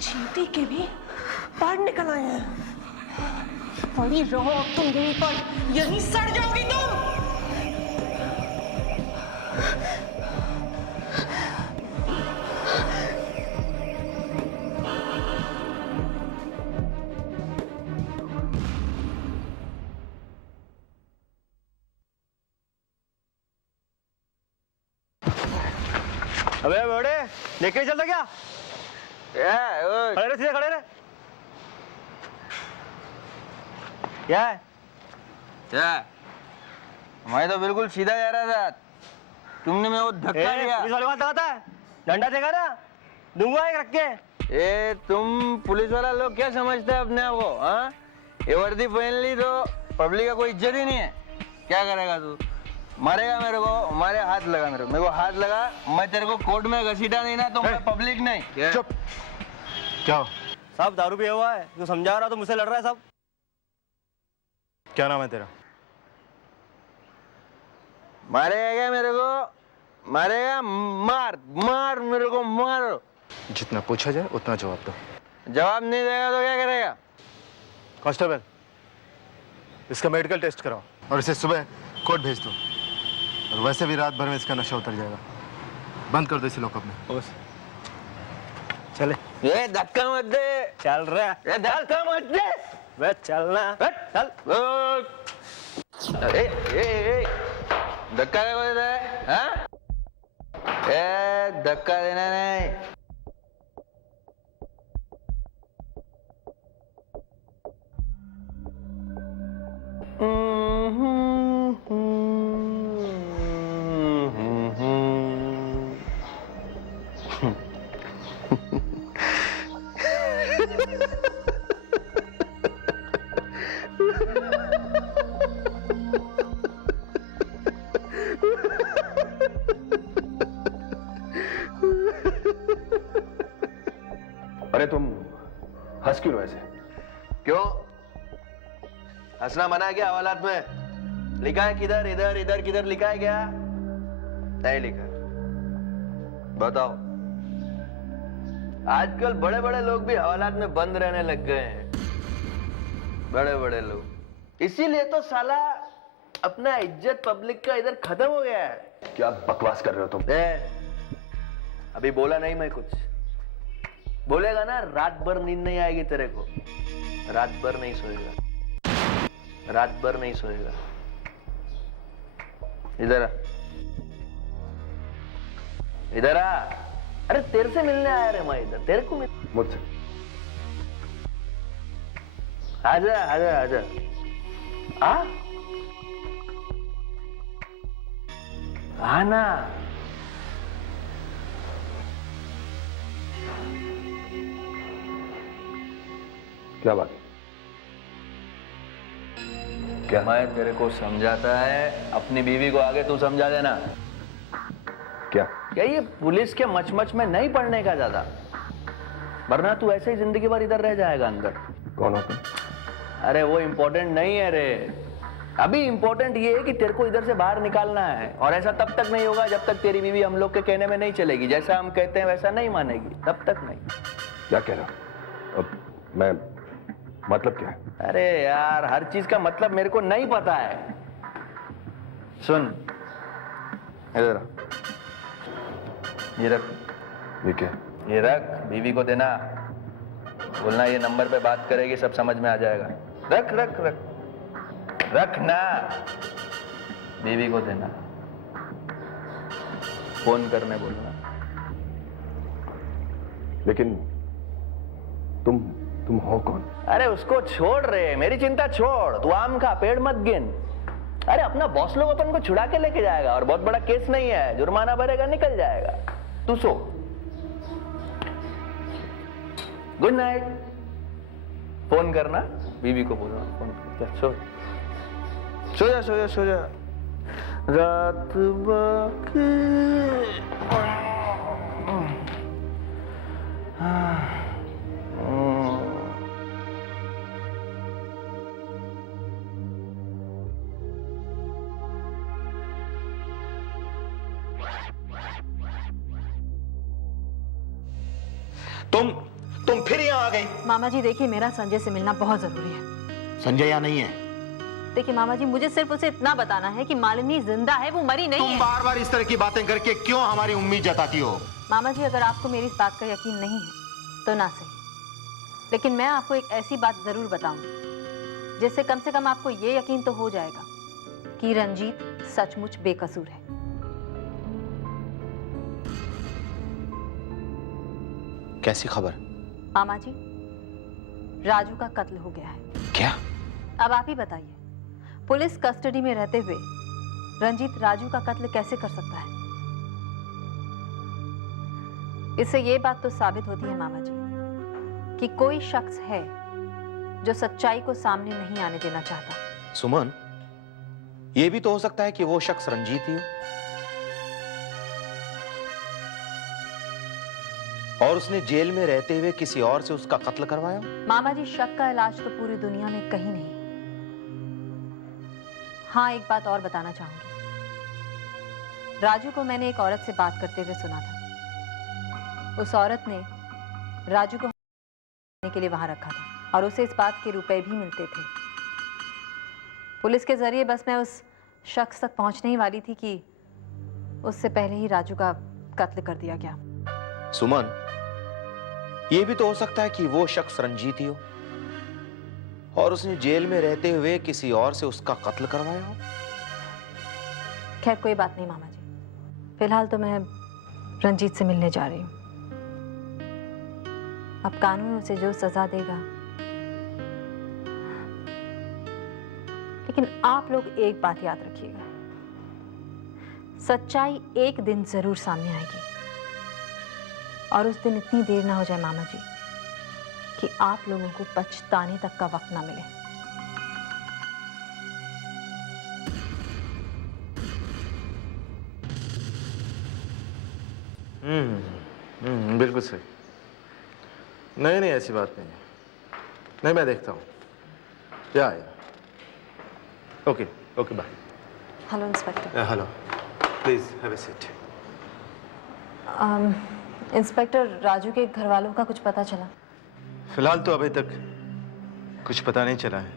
चींटी के भी पर निकल आए हैं। पड़ी रहो अब तुम यहीं पर, यहीं सड़ जाओगी तुम। अबे बड़े लेके चलता क्या? खड़े रहे, सीधे खड़े रहे। क्या है? क्या? मैं तो बिल्कुल सीधा जा रहा था, तुमने मेरे को धक्का दिया। पुलिस वाले को हाथ लगाता है, डंडा देगा ना, दूंगा एक रख के। ए तुम पुलिस वाला लोग क्या समझते हैं अपने आप को? हाँ, ये वर्दी पहन ली तो पब्लिक का कोई इज्जत ही नहीं है। क्या करेगा तू? मारेगा मेरे को? मारे हाथ लगा मेरे को हाथ लगा। मैं तेरे को कोर्ट में घसीटा नहीं ना तो मैं पब्लिक नहीं। चुप। क्या हो? साहब दारू पिया हुआ है, जो समझा रहा तो मुझसे लड़ रहा है साहब। क्या नाम है तेरा? मारेगा क्या मेरे को? मारेगा? मार मार मेरे को, मारो। जितना पूछा जाए उतना जवाब दो। जवाब नहीं देगा तो क्या करेगा? कांस्टेबल, इसका मेडिकल टेस्ट कराओ और इसे सुबह कोर्ट भेज दो। और वैसे भी रात भर में इसका नशा उतर जाएगा। बंद कर दो इसे लॉकअप में। चले। ये धक्का मत दे। चल रहा है। ये धक्का मत दे। वे चलना। चल। ए धक्का क्या बोल रहा है? हाँ? ए धक्का देना नहीं। अरे तुम हंस क्यों ऐसे? क्यों? हंसना मना है क्या हवालात में? लिखा है किधर? इधर इधर किधर लिखा है क्या? नहीं लिखा। बताओ। आजकल बड़े बड़े लोग भी हवालात में बंद रहने लग गए हैं। बड़े बड़े लोग। इसीलिए तो साला अपना इज्जत पब्लिक का इधर खत्म हो गया है। क्या बकवास कर रहे हो तुम? अभी बोला नहीं मैं कुछ। बोलेगा ना रात भर नींद नहीं आएगी तेरे को। रात भर नहीं सोएगा। रात भर नहीं सोएगा। इधर आ। इधर आ। अरे तेरे से मिलने आया रे मैं इधर। तेरे को मुझसे? आजा आजा आजा। आ? आना। क्या बात? क्या? मैं तेरे को समझाता है, अपनी बीवी को आगे तू समझा देना। क्या? क्या ये पुलिस के मचमच में नहीं पड़ने का ज्यादा, वरना तू ऐसे ही जिंदगी भर इधर रह जाएगा अंदर। कौन होता? अरे वो इम्पोर्टेंट नहीं है रे। अभी इम्पोर्टेंट ये है कि तेरे को इधर से बाहर निकालना है, और ऐसा तब तक नहीं होगा जब तक तेरी बीवी हम लोग के कहने में नहीं चलेगी। जैसा हम कहते हैं वैसा नहीं मानेगी, तब तक नहीं। क्या कह रहा हो? अब मैं मतलब क्या है? अरे यार हर चीज का मतलब मेरे को नहीं पता है। सुन, इधर आ। ये रख। ये क्या? ये रख, बीवी को देना। बोलना ये नंबर पे बात करेगी, सब समझ में आ जाएगा। रख रख रख रखना, बीवी को देना। फोन करने बोलना। लेकिन तुम हो कौन? अरे उसको छोड़ रहे, मेरी चिंता छोड़। तू आम का पेड़ मत गिन। अरे अपना बॉस लोग अपन को छुड़ा के लेके जाएगा और बहुत बड़ा केस नहीं है, जुर्माना भरेगा, निकल जाएगा। तू सो। Good night. फोन करना, बीवी को बोलना फोन कर। सो सो जा सो जा सो जा। रात बाकी तुम फिर यहाँ आ गई? मामा जी देखिए, मेरा संजय से मिलना बहुत जरूरी है। संजय यहाँ नहीं है। देखिए मामा जी, मुझे सिर्फ उसे इतना बताना है कि मालिनी जिंदा है, वो मरी नहीं है। तुम बार बार इस तरह की बातें करके क्यों हमारी उम्मीद जताती हो? मामा जी, अगर आपको मेरी इस बात का यकीन नहीं है तो ना सही, लेकिन मैं आपको एक ऐसी बात जरूर बताऊंगी जिससे कम से कम आपको ये यकीन तो हो जाएगा कि रंजीत सचमुच बेकसूर है। कैसी खबर? मामा जी, राजू का कत्ल हो गया है। क्या? अब आप ही बताइए, पुलिस कस्टडी में रहते हुए रंजीत राजू का कत्ल कैसे कर सकता है? इससे ये बात तो साबित होती है मामा जी कि कोई शख्स है जो सच्चाई को सामने नहीं आने देना चाहता। सुमन, यह भी तो हो सकता है कि वो शख्स रंजीत ही हो और उसने जेल में रहते हुए किसी और से उसका कत्ल करवाया। मामा जी, शक का इलाज तो पूरी दुनिया में कहीं नहीं। हाँ, एक बात और बताना चाहूंगी। राजू को मैंने एक औरत से बात करते हुए सुना था। उस औरत ने राजू को के लिए वहां रखा था और उसे इस बात के रुपए भी मिलते थे। पुलिस के जरिए बस मैं उस शख्स तक पहुंचने ही वाली थी कि उससे पहले ही राजू का कत्ल कर दिया गया। सुमन, यह भी तो हो सकता है कि वो शख्स रंजीत ही हो और उसने जेल में रहते हुए किसी और से उसका कत्ल करवाया हो। खैर कोई बात नहीं मामा जी, फिलहाल तो मैं रंजीत से मिलने जा रही हूँ। अब कानून उसे जो सजा देगा, लेकिन आप लोग एक बात याद रखिएगा, सच्चाई एक दिन जरूर सामने आएगी और उस दिन इतनी देर ना हो जाए मामा जी कि आप लोगों को पछताने तक का वक्त ना मिले। बिल्कुल सही। नहीं नहीं, ऐसी बात नहीं है। नहीं, मैं देखता हूँ। या okay okay, bye. Hello inspector. Hello, please have a seat. Inspector, Raju के घर वालों का कुछ पता चला? फिलहाल तो अभी तक कुछ पता नहीं चला है,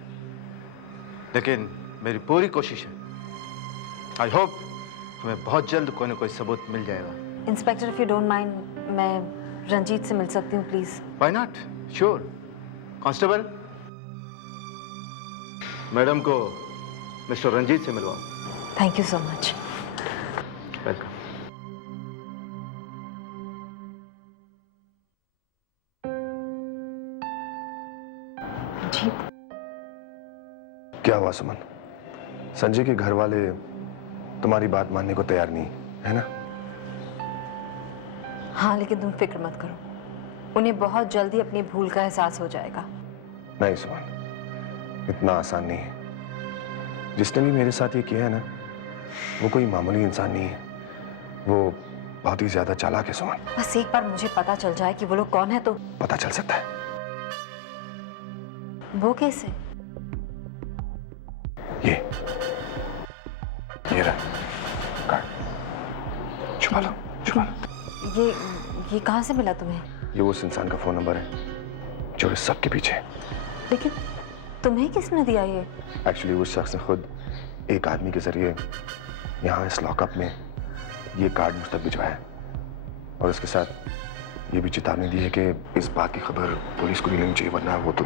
लेकिन मेरी पूरी कोशिश है। आई होप हमें बहुत जल्द कोई ना कोई सबूत मिल जाएगा। Inspector, if you don't mind, मैं रंजीत से मिल सकती हूँ please? Why not, sure. Constable, madam को मिस्टर रंजीत से मिलवाओ। Thank you so much. Welcome. जी। क्या हुआ सुमन? संजय के घर वाले तुम्हारी बात मानने को तैयार नहीं है ना? हाँ, लेकिन तुम फिक्र मत करो, उन्हें बहुत जल्दी अपनी भूल का एहसास हो जाएगा। नहीं सुमन, इतना आसान नहीं है। जिसने भी मेरे साथ ये किया है ना, वो कोई मामूली इंसान नहीं है, वो बहुत ही ज्यादा चालाक है सुमन। बस एक बार मुझे पता चल जाए कि वो लोग कौन है तो। पता चल सकता है। वो कैसे? ये रहा कार्ड, छुपा लो छुपा लो। ये कहाँ से मिला तुम्हें? ये उस इंसान का फोन नंबर है जो इस सब के पीछे है। लेकिन तुम्हें किसने दिया ये? एक्चुअली उस शख्स ने खुद एक आदमी के जरिए यहाँ इस लॉकअप में ये कार्ड मुझ तक भिजवाया है और इसके साथ ये भी चेतावनी दी है कि इस बात की खबर पुलिस को नहीं लेनी चाहिए, वरना वो तो।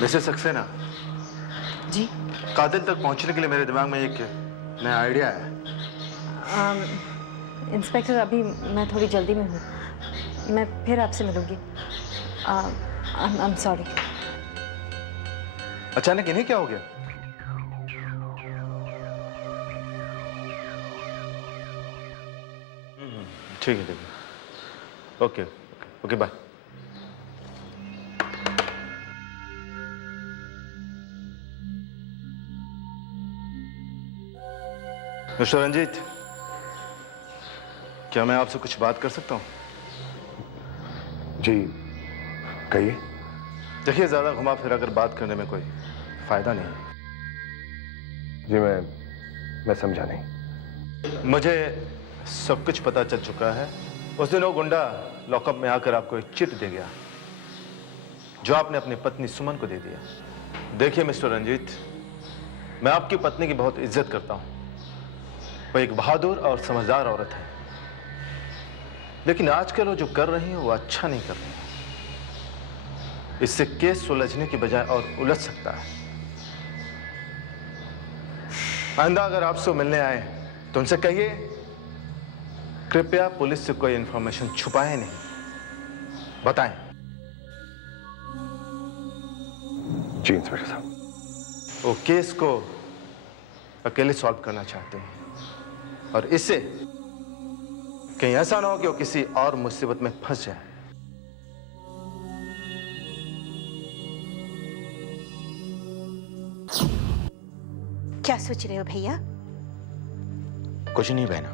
वैसे सक्सेना जी कातिल तक पहुंचने के लिए मेरे दिमाग में एक नया आइडिया है। इंस्पेक्टर, अभी मैं थोड़ी जल्दी में हूँ, मैं फिर आपसे मिलूंगी। I am sorry. अचानक इन्हें क्या हो गया? ठीक है, okay okay, bye. Mister Ranjit, क्या मैं आपसे कुछ बात कर सकता हूँ? जी कहिए। देखिए, ज्यादा घुमा फिरा कर बात करने में कोई फायदा नहीं है। जी मैं समझा नहीं। मुझे सब कुछ पता चल चुका है। उस दिन वो गुंडा लॉकअप में आकर आपको एक चिट दे गया जो आपने अपनी पत्नी सुमन को दे दिया। देखिए मिस्टर रंजीत, मैं आपकी पत्नी की बहुत इज्जत करता हूं। वो एक बहादुर और समझदार औरत है, लेकिन आजकल वो जो कर रही है वो अच्छा नहीं कर रही है। इससे केस सुलझने की बजाय और उलझ सकता है। आइंदा अगर आपसे मिलने आए तो उनसे कहिए कृपया पुलिस से कोई इंफॉर्मेशन छुपाए नहीं, बताएं। जी इंस्पेक्टर साहब। वो केस को अकेले सॉल्व करना चाहते हैं और इससे कहीं ऐसा ना हो कि वो किसी और मुसीबत में फंस जाए। क्या सोच रहे हो भैया? कुछ नहीं बहना,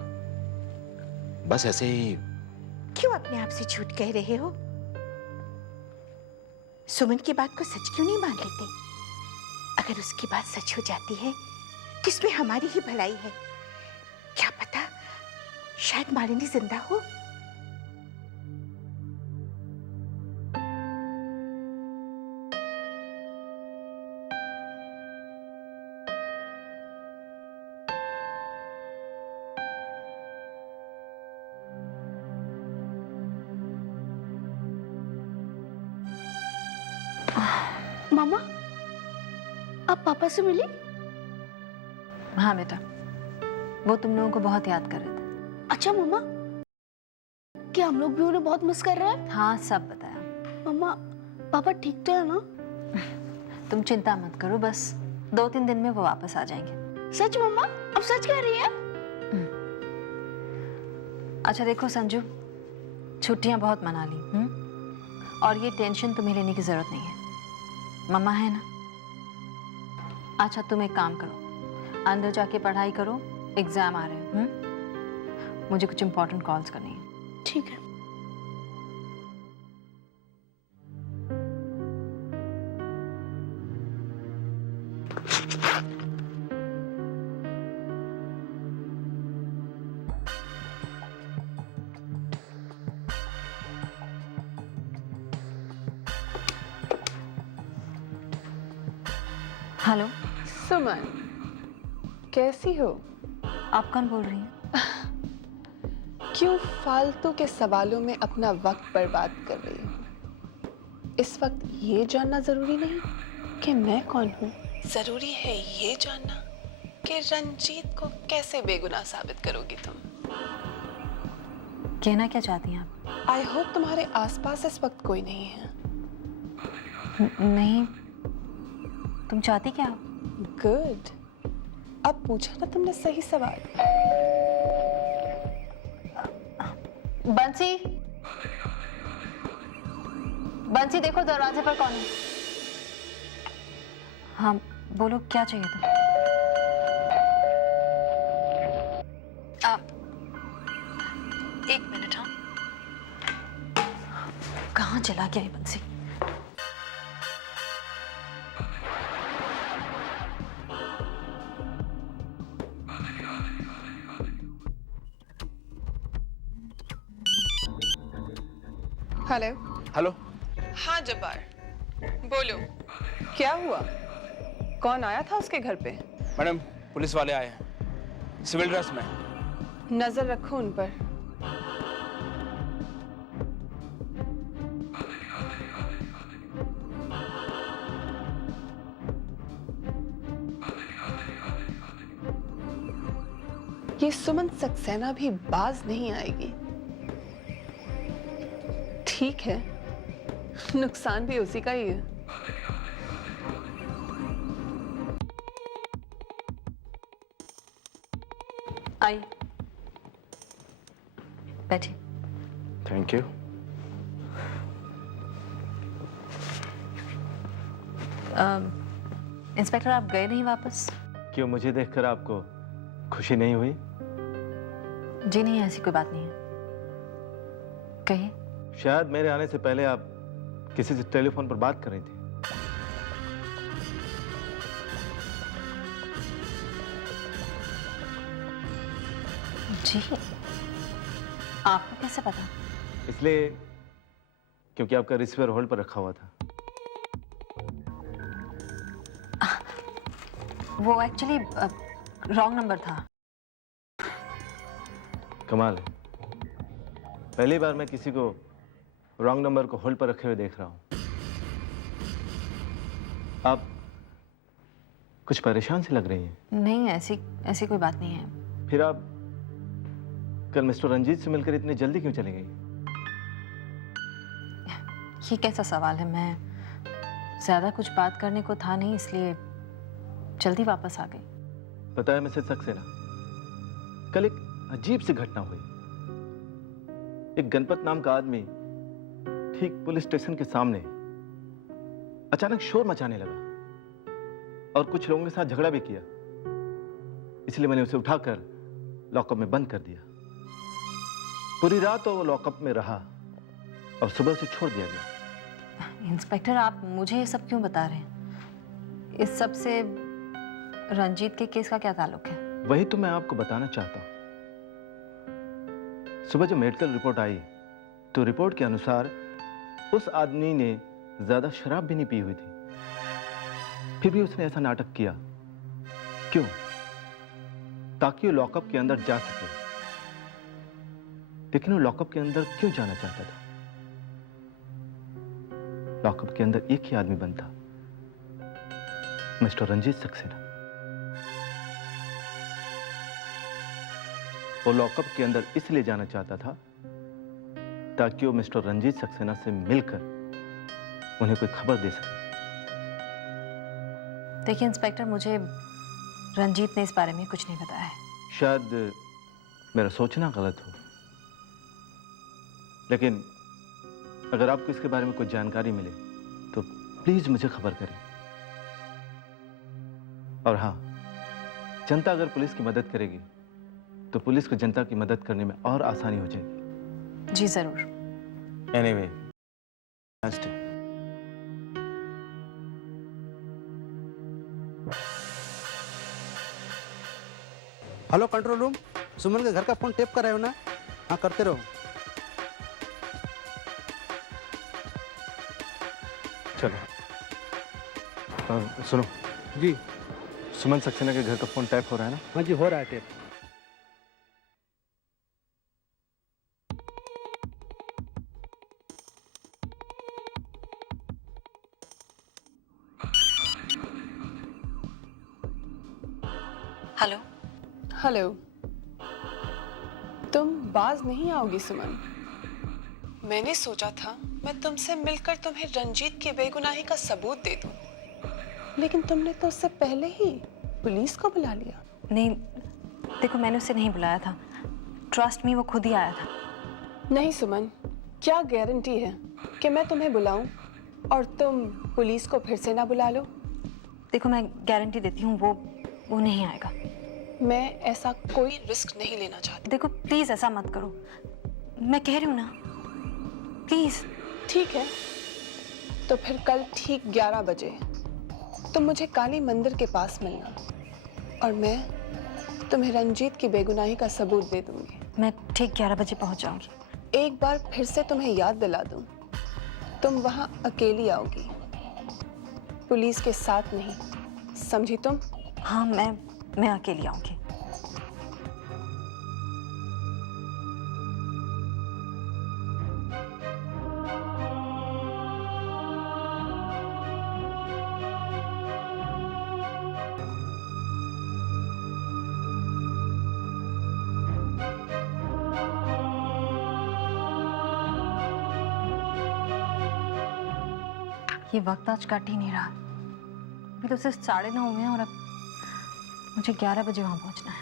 बस ऐसे ही। क्यों अपने आप से झूठ कह रहे हो? सुमन की बात को सच क्यों नहीं मान लेते? अगर उसकी बात सच हो जाती है तो इसमें हमारी ही भलाई है। क्या पता शायद मालिनी जिंदा हो। मामा, आप पापा से मिली? हाँ बेटा, वो तुम लोगों को बहुत याद कर रहे थे। अच्छा मम्मा, क्या हम लोग भी उन्हें बहुत मिस कर रहे हैं? हाँ, सब बताया। मम्मा, पापा ठीक तो है ना? तुम चिंता मत करो, बस 2-3 दिन में वो वापस आ जाएंगे। सच मम्मा? अब सच कह रही है? अच्छा देखो संजू, छुट्टियां बहुत मना ली, और ये टेंशन तुम्हें लेने की जरूरत नहीं है। मम्मा है ना। अच्छा तुम एक काम करो, अंदर जाके पढ़ाई करो, एग्जाम आ रहे हैं। मुझे कुछ इंपॉर्टेंट कॉल्स करनी है। ठीक है। हेलो सुमन, कैसी हो? आप कौन बोल रही हैं? क्यों फालतू के सवालों में अपना वक्त बर्बाद कर रही हो? इस वक्त ये जानना जरूरी नहीं कि मैं कौन हूँ। जरूरी है ये जानना कि रंजीत को कैसे बेगुनाह साबित करोगी तुम। कहना क्या चाहती हैं आप? आई होप तुम्हारे आसपास इस वक्त कोई नहीं है। नहीं, तुम चाहती क्या हो? गुड, अब पूछा ना तुमने सही सवाल। बंसी, बंसी देखो दरवाजे पर कौन है। हाँ बोलो, क्या चाहिए था? एक मिनट। हाँ, कहाँ चला गया ये बंसी? हेलो। हेलो। हाँ जब्बार, बोलो क्या हुआ? कौन आया था उसके घर पे? मैडम, पुलिस वाले आए हैं। सिविल ड्रेस में। नजर रखो उन पर। ये सुमन सक्सेना भी बाज नहीं आएगी। ठीक है, नुकसान भी उसी का ही है। आई बैठिए। Thank you. इंस्पेक्टर, आप गए नहीं वापस? क्यों, मुझे देखकर आपको खुशी नहीं हुई? जी नहीं, ऐसी कोई बात नहीं है। कहिए। शायद मेरे आने से पहले आप किसी से टेलीफोन पर बात कर रही थी। जी, आपको कैसे पता? इसलिए क्योंकि आपका रिसीवर होल्ड पर रखा हुआ था। वो एक्चुअली रॉन्ग नंबर था। कमाल है, पहली बार मैं किसी को रॉन्ग नंबर को होल्ड पर रखे हुए देख रहा हूं। आप कुछ परेशान से लग रही हैं। नहीं, ऐसी कोई बात नहीं है। फिर आप कल मिस्टर रंजीत से मिलकर इतनी जल्दी क्यों चली गई? ये कैसा सवाल है? मैं ज्यादा कुछ बात करने को था नहीं, इसलिए जल्दी वापस आ गई। पता है मिसेस सक्सेना, कल एक अजीब सी घटना हुई। एक गणपत नाम का आदमी ठीक पुलिस स्टेशन के सामने अचानक शोर मचाने लगा और कुछ लोगों के साथ झगड़ा भी किया। इसलिए मैंने उसे उठाकर लॉकअप में बंद कर दिया। पूरी रात वो लॉकअप में रहा और सुबह उसे छोड़ दिया गया। इंस्पेक्टर, आप मुझे ये सब क्यों बता रहे हैं? इस सब से रंजीत के केस का क्या ताल्लुक है? वही तो मैं आपको बताना चाहता हूं। सुबह जब मेडिकल रिपोर्ट आई तो रिपोर्ट के अनुसार उस आदमी ने ज्यादा शराब भी नहीं पी हुई थी, फिर भी उसने ऐसा नाटक किया। क्यों? ताकि वो लॉकअप के अंदर जा सके। लेकिन वो लॉकअप के अंदर क्यों जाना चाहता था? लॉकअप के अंदर एक ही आदमी बंद था, मिस्टर रंजीत सक्सेना। वो लॉकअप के अंदर इसलिए जाना चाहता था ताकि वो मिस्टर रंजीत सक्सेना से मिलकर उन्हें कोई खबर दे सके। देखिए इंस्पेक्टर, मुझे रंजीत ने इस बारे में कुछ नहीं बताया है। शायद मेरा सोचना गलत हो, लेकिन अगर आपको इसके बारे में कोई जानकारी मिले तो प्लीज मुझे खबर करें। और हाँ, जनता अगर पुलिस की मदद करेगी तो पुलिस को जनता की मदद करने में और आसानी हो जाएगी। जी जरूर। एनीवे, हेलो कंट्रोल रूम, सुमन के घर का फोन टेप कर रहे हो ना? हाँ, करते रहो। चलो। सुनो जी, सुमन सक्सेना के घर का फोन टैप हो रहा है ना? हाँ जी, हो रहा है टेप। हेलो। हेलो, तुम बाज नहीं आओगी सुमन? मैंने सोचा था मैं तुमसे मिलकर तुम्हें रंजीत की बेगुनाही का सबूत दे दूं, लेकिन तुमने तो उससे पहले ही पुलिस को बुला लिया। नहीं, देखो मैंने उसे नहीं बुलाया था। ट्रस्ट मी, वो खुद ही आया था। नहीं सुमन, क्या गारंटी है कि मैं तुम्हें बुलाऊं और तुम पुलिस को फिर से ना बुला लो? देखो मैं गारंटी देती हूँ, वो नहीं आएगा। मैं ऐसा कोई रिस्क नहीं लेना चाहती। देखो प्लीज ऐसा मत करो, मैं कह रही हूँ ना, प्लीज। ठीक है, तो फिर कल ठीक 11 बजे तुम मुझे काली मंदिर के पास मिलना और मैं तुम्हें रंजीत की बेगुनाही का सबूत दे दूंगी। मैं ठीक 11 बजे पहुंच जाऊंगी। एक बार फिर से तुम्हें याद दिला दूं, तुम वहां अकेली आओगी, पुलिस के साथ नहीं, समझी तुम? हाँ, मैं अकेली आऊंगी। ये वक्त आज कट ही नहीं रहा। अभी तो सिर्फ 9:30 हुए हैं और अब मुझे 11 बजे वहां पहुंचना है।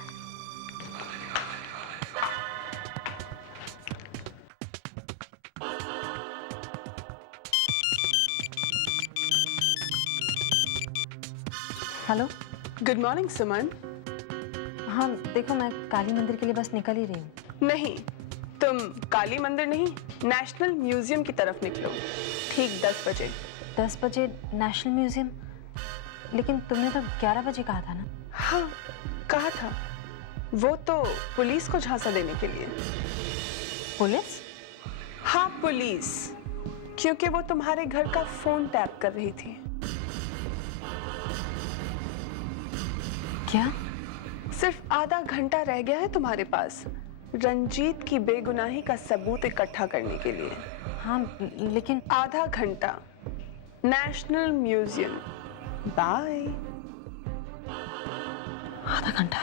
हेलो, गुड मॉर्निंग सुमन। हाँ देखो, मैं काली मंदिर के लिए बस निकल ही रही हूँ। नहीं, तुम काली मंदिर नहीं, नेशनल म्यूजियम की तरफ निकलो, ठीक 10 बजे। 10 बजे नेशनल म्यूजियम? लेकिन तुमने तो 11 बजे कहा था ना। हाँ कहा था, वो तो पुलिस को झांसा देने के लिए। पुलिस? हाँ पुलिस, क्योंकि वो तुम्हारे घर का फोन टैप कर रही थी। क्या? सिर्फ आधा घंटा रह गया है तुम्हारे पास रंजीत की बेगुनाही का सबूत इकट्ठा करने के लिए। हाँ लेकिन आधा घंटा, नेशनल म्यूजियम। बाय। आधा घंटा?